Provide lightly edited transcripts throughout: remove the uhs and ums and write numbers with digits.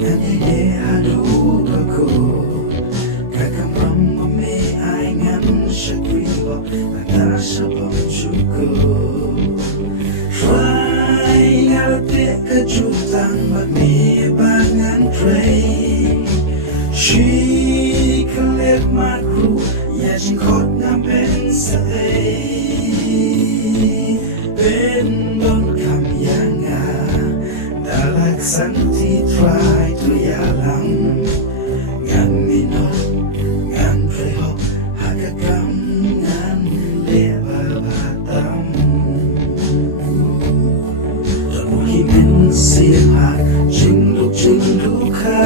Nyanyi hadu aku Kakam ramba me aingan syakriho Nata sabang syuku Try ngarate kejutan Magni bangan tray She collect my crew Yajin kot ngaben sa Bendon kamyanga Dalag santi try to yalang Ngan minot Ngan preho Hagagam Ngan leba batam Damuhimin sihat Jinduk ka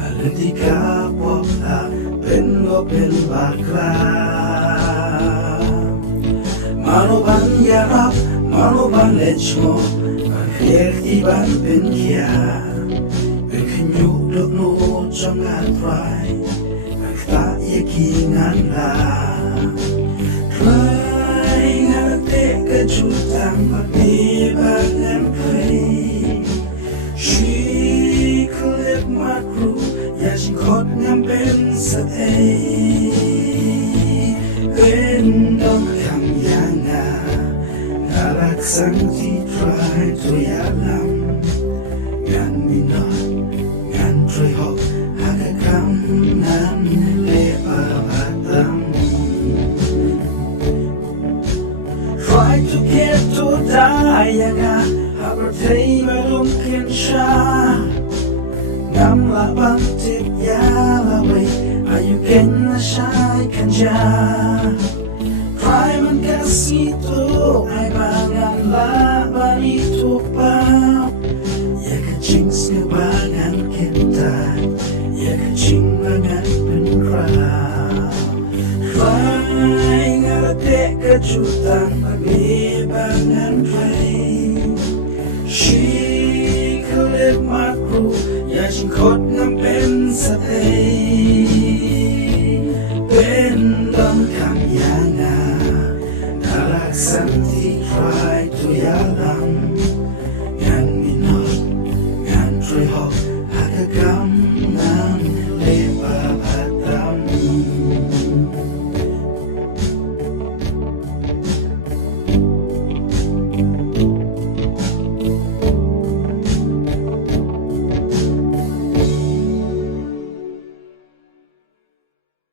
Alantika popla Pengo pen bakla Manuban yarap, manuban lechmo Akhir iban penkia Bekenyuk dok no jangan try Akta yakingan la Try ngate kejutan Magni bangan pray She collect my crew Yajin kot ngamben sa Bendong kamyanga Nalak santi try to yalam Ngan minot Ngan trihok Hagagam Ngan leba batam Try to get to dayaga Habertay malumkin siya Ngam labang tip yalaway Ayukin na siya'y kanya Try man kasi ito Ay bangan laban ito pa Yakachings nga bangan kita Yakaching bangan penkra Try nga late kajutan Magni bangan pray She collect my crew Yajin kot ngaben sa Bendong kamyanga Nalak santi